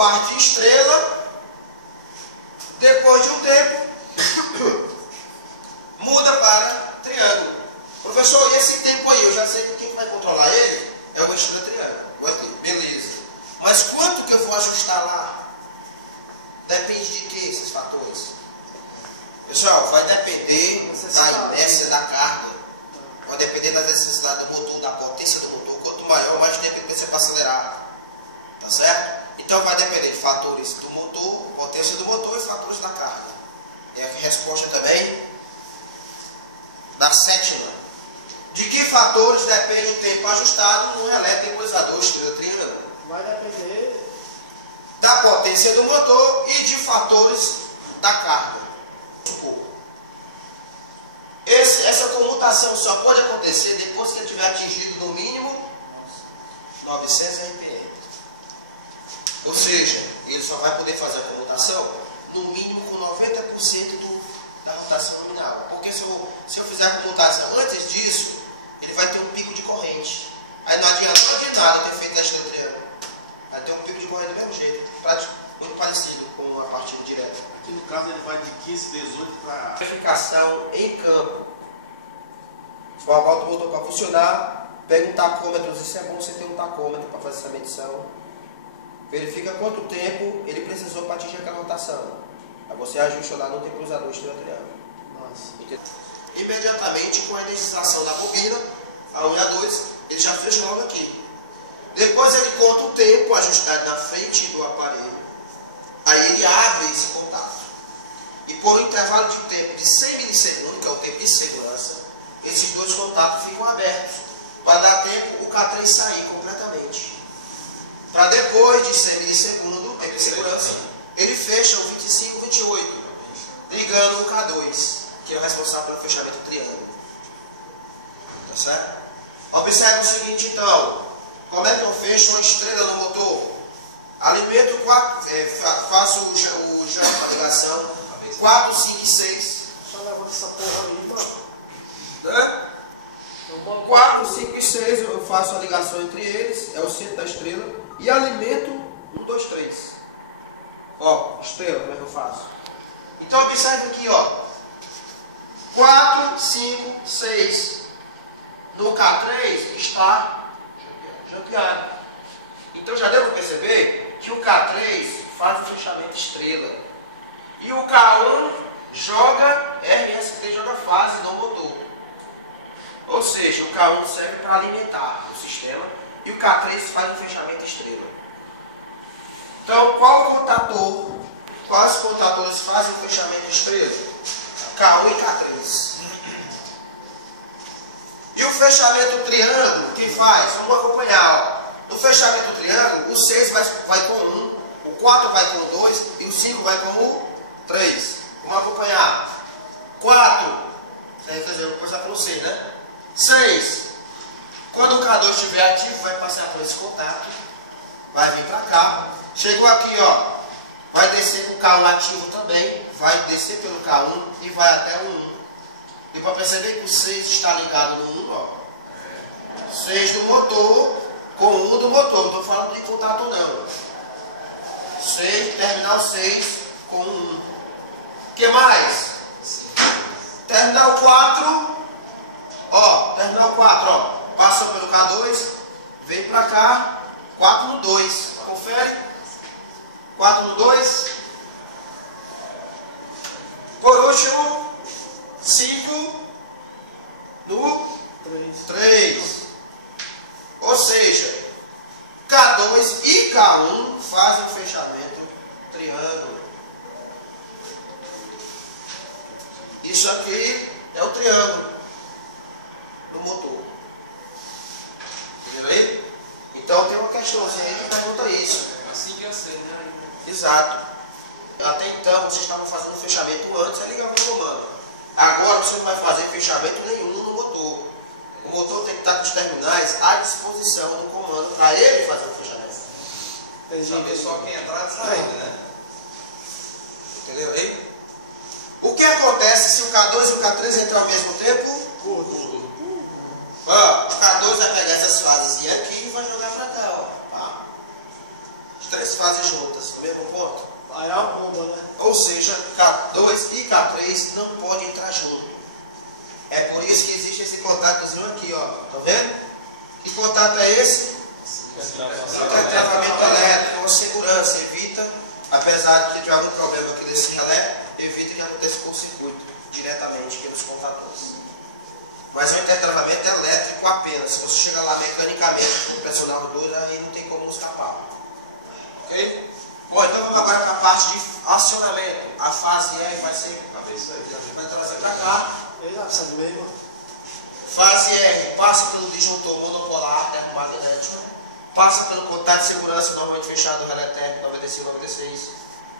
parte de estrela, depois de um tempo, muda para triângulo. Professor, e esse tempo aí, eu já sei que quem vai controlar ele é o eixo do triângulo. Beleza. Mas quanto que eu vou ajustar lá? Depende de que esses fatores? Pessoal, vai depender da inércia da carga. Vai depender da necessidade do motor, da potência do motor. Quanto maior, mais dependência para acelerar. Tá certo? Então vai depender de fatores do motor, potência do motor e fatores da carga. E a resposta também na sétima. De que fatores depende o tempo ajustado no relé temporizador estrela triângulo? Vai depender da potência do motor e de fatores da carga. Essa comutação só pode acontecer depois que ele tiver atingido no mínimo 900 RPM. Ou seja, ele só vai poder fazer a comutação no mínimo com 90% da rotação nominal. Porque se eu fizer a comutação antes disso, ele vai ter um pico de corrente. Aí não adiantou de nada ter feito a estrela triângulo. Vai ter um pico de corrente do mesmo jeito, muito parecido com a partida direta. Aqui no caso ele vai de 15, 18 para... Verificação em campo. Se for a motor para funcionar, pega um tacômetro, isso é bom você ter um tacômetro para fazer essa medição. Verifica quanto tempo ele precisou para atingir aquela rotação. Aí você ajusta lá no temporizador estrela triângulo. Imediatamente com a energização da bobina, a 1 e a 2, ele já fecha logo aqui. Depois ele conta o tempo ajustado na frente do aparelho. Aí ele abre esse contato. E por um intervalo de tempo de 100 milissegundos, que é o tempo de segurança, esses dois contatos ficam abertos. Para dar tempo o K3 sair completamente. Para depois de 100 milissegundos, tempo de segurança, ele fecha o 25, 28, ligando o K2, que é o responsável pelo fechamento do triângulo. Tá certo? Observe o seguinte então. Como é que eu fecho uma estrela no motor? Alimento, faço o jogo para ligação 4, 5 e 6. Só levanta essa porra aí, mano. Né? 4, 5 e 6 eu faço a ligação entre eles, é o centro da estrela. E alimento 1, 2, 3. Ó, estrela, como é que eu faço? Então observe aqui, ó. 4, 5, 6. No K3 está jampeado. Então já deu para perceber que o K3 faz o fechamento estrela. E o K1 joga RST, joga fase no motor. Ou seja, o K1 serve para alimentar o sistema e o K3 faz o fechamento estrela. Então, quais contatores fazem o fechamento estrela? K1 e K3. E o fechamento triângulo, quem faz? Vamos acompanhar. Ó. No fechamento triângulo, o 6 vai com 1, o 4 vai com 2 e o 5 vai com o 3. Vamos acompanhar. 4, você vai fazer uma coisa para o 6, né? 6. Quando o K2 estiver ativo, vai passar por esse contato, vai vir para cá. Chegou aqui, ó, vai descer com o K1 ativo também, vai descer pelo K1 e vai até o 1. Deu para perceber que o 6 está ligado no 1, ó. 6 do motor com 1 do motor, não estou falando de contato não. 6, terminal 6 com 1. O que mais? Terminal 4, ó, terminal 4, ó, passou pelo K2, vem para cá, 4 no 2, confere? 4 no 2. Por último, 5 no 3. Ou seja, K2 e K1 fazem o fechamento triângulo. Isso aqui é o triângulo do motor. Entendeu aí? Então tem uma questãozinha aí que pergunta isso. Assim que eu sei, né? Exato. Até então vocês estavam fazendo fechamento antes, aí ligava no comando. Agora você não vai fazer fechamento nenhum no motor. O motor tem que estar com os terminais à disposição do comando para ele fazer o fechamento. Saber só quem entrar e sair, né? Entendeu aí? O que acontece se o K2 e o K3 entrar ao mesmo tempo? Ó, o K2 vai pegar essas fases aqui e vai jogar para cá, ó. três fases juntas no mesmo ponto. Aí é a bomba, né? Ou seja, K2 e K3 não podem entrar junto. É por isso que existe esse contatozinho aqui, ó. Tá vendo? Que contato é esse? Travamento elétrico, com segurança. Evita, apesar de que tiver algum problema aqui desse relé, evita que aconteça curto-circuito diretamente pelos contatores. Mas o intertravamento é elétrico apenas. Se você chegar lá mecanicamente com pressionar o 2, aí não tem como escapar. Ok? Bom, então vamos agora para a parte de acionamento. A fase E vai ser. Vai trazer para cá. Exato, mesmo. Fase R passa pelo disjuntor monopolar termomagnético, passa pelo contato de segurança normalmente fechado do relé térmico 95-96,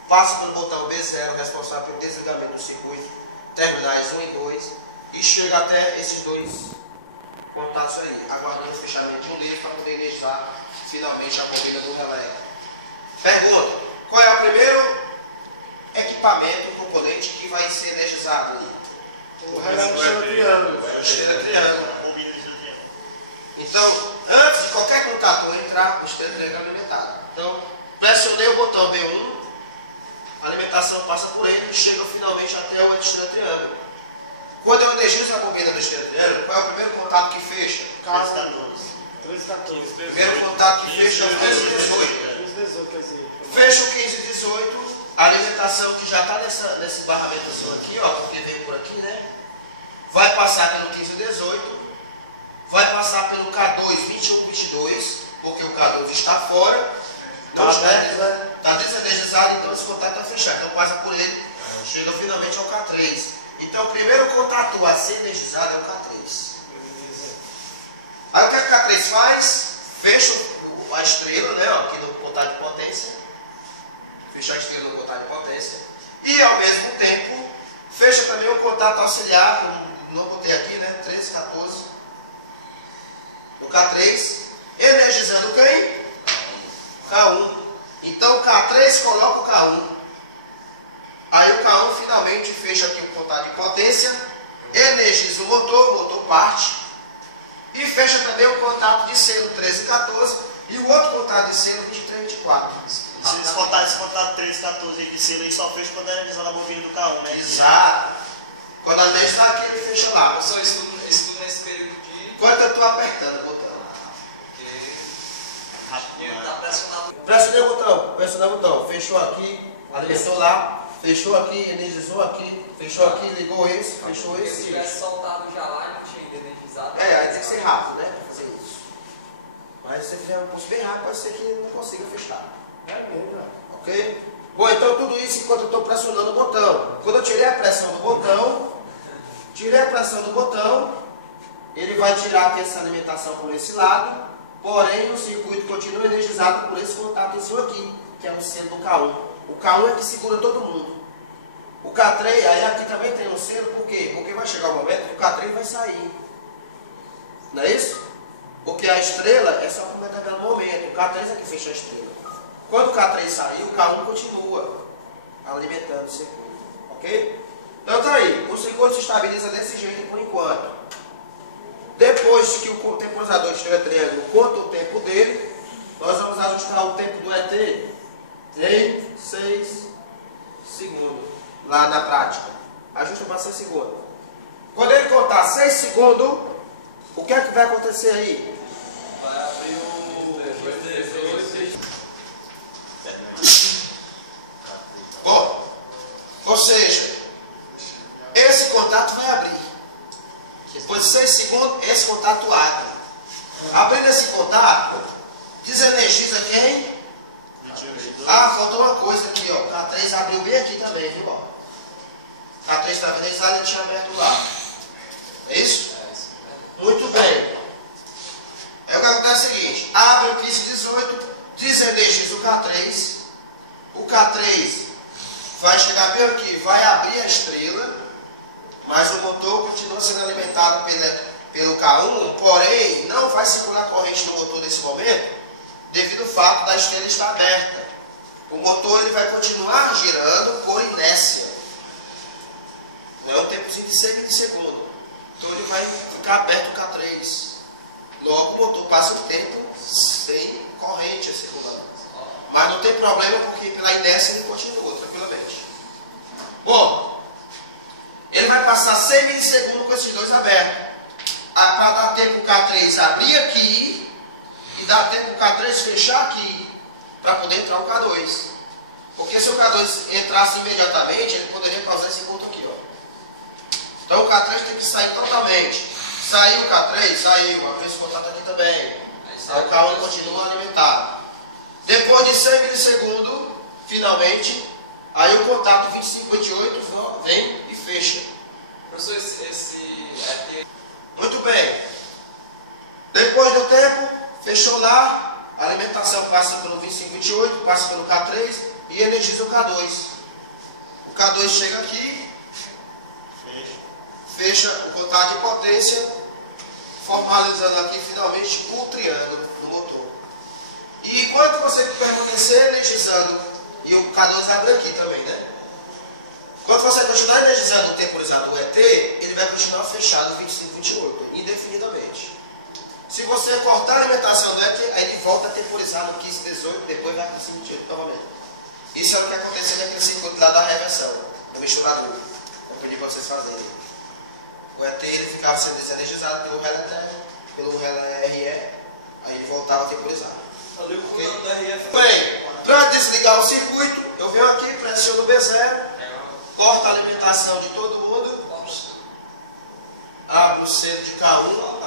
passa pelo botão B0 responsável pelo desligamento do circuito, terminais 1 e 2, e chega até esses dois contatos aí, aguardando o fechamento de um livro para poder energizar finalmente a bobina do relé. Pergunta: qual é o primeiro equipamento, componente que vai ser energizado aí? O relé do esteira triângulo. Esteira triângulo. Então, antes de qualquer contator entrar, o esteira triângulo é alimentado. Então, pressionei o botão B1, a alimentação passa por ele e chega finalmente até o esteira triângulo. Quando eu energizo a bobina do esteira triângulo, qual é o primeiro contato que fecha? 1314. O primeiro contato que fecha é o 1518. 1518, quer dizer. Fecha o 1518, a alimentação que já está nesse barramento aqui, ó, porque veio por aqui, né? Vai passar pelo 1518, vai passar pelo K2 2122, porque o K2 está fora, não está desenergizado, então esse contato está fechado. Então passa por ele, chega finalmente ao K3. Então o primeiro contato a ser energizado é o K3. Aí o que o K3 faz? Fecha a estrela, né, ó, aqui no contato de potência. Fecha a estrela no contato de potência. E ao mesmo tempo, fecha também o contato auxiliar, não botei aqui, né, 13, 14. No K3, energizando quem? K1. Então o K3 coloca o K1. Aí o K1 finalmente fecha aqui o contato de potência, energiza o motor parte. E fecha também o contato de selo 13 e 14 e o outro contato de selo 23 e 24. Esse contato 13 e 14 de selo aí só fecha quando é energizando a bobina do K1, né? Exato. Quando a energiza aqui, ele fecha lá. Eu só estudo nesse período de... Enquanto eu estou apertando o botão. Porque ele está pressionado. Pressionei o botão. Fechou aqui, alimentou lá, fechou aqui, energizou aqui, fechou aqui, ligou esse, fechou esse. Se tivesse soltado já lá e não tinha ainda energizado... Aí tem que ser rápido, né, para fazer isso. Mas se você fizer um curso bem rápido, pode ser que não consiga fechar. É mesmo, Ok? Bom, então tudo isso enquanto eu estou pressionando o botão. Quando eu tirei a pressão do botão, ele vai tirar aqui essa alimentação por esse lado, porém o circuito continua energizado por esse contato em cima aqui, que é o selo do K1. O K1 é que segura todo mundo. O K3, aí aqui também tem um selo, por quê? Porque vai chegar o momento que o K3 vai sair. Não é isso? Porque a estrela é só por naquele momento. O K3 é que fecha a estrela. Quando o K3 sair, o K1 continua alimentando o circuito. Ok? Então tá aí. O circuito se estabiliza desse jeito por enquanto. Depois que o contemporizador de estrela triângulo conta o tempo dele, nós vamos ajustar o tempo do ET em 6 segundos. Lá na prática. Ajusta para 6 segundos. Quando ele contar 6 segundos, o que é que vai acontecer aí? Vai abrir o... Bom, ou seja, esse contato vai abrir. Depois de 6 segundos, esse contato abre. Abrindo esse contato, desenergiza quem? Ah, faltou uma coisa aqui, ó. K3 abriu bem aqui também, viu? Ó. K3 estava energizado e tinha aberto lá. É isso? Muito bem. É o que acontece o seguinte: abre o 1518, desenergiza o K3. O K3 vai chegar bem aqui, vai abrir a estrela, mas o motor continua sendo alimentado pelo K1, porém não vai circular corrente no motor nesse momento, devido ao fato da estrela estar aberta. O motor ele vai continuar girando por inércia. Não é um tempozinho de segundo. Então ele vai ficar aberto o K3. Logo o motor passa o tempo sem corrente circulando. Mas não tem problema porque pela inércia ele continua tranquilamente. Bom, ele vai passar 100 milissegundos com esses dois abertos. Para dar tempo o K3 abrir aqui e dar tempo o K3 fechar aqui para poder entrar o K2. Porque se o K2 entrasse imediatamente, ele poderia causar esse ponto aqui, ó. Então o K3 tem que sair totalmente. Saiu o K3, saiu, abriu esse contato aqui também. Aí o K1 continua alimentado. Depois de 100 milissegundos, finalmente, aí o contato 2528 vem e fecha. Professor, esse Muito bem. Depois do tempo, fechou lá, a alimentação passa pelo 2528, passa pelo K3 e energiza o K2. O K2 chega aqui, fecha o contato de potência, formalizando aqui finalmente o triângulo no motor. E enquanto você permanecer energizando, e o K2 abre aqui também, né? Enquanto você continuar energizando o temporizador ET, ele vai continuar fechado 2528, indefinidamente. Se você cortar a alimentação do ET, aí ele volta a temporizar no 1518, depois vai para o 28 novamente. Isso é o que aconteceu naquele circuito lá da reversão, do misturador. Eu pedi para vocês fazerem. O ET ele ficava sendo desenergizado pelo relé RE, aí ele voltava a temporizar. ali o comando da RF. Bem, para desligar o circuito, eu venho aqui, pressiono o B0, corto a alimentação de todo mundo, abro o selo de K1,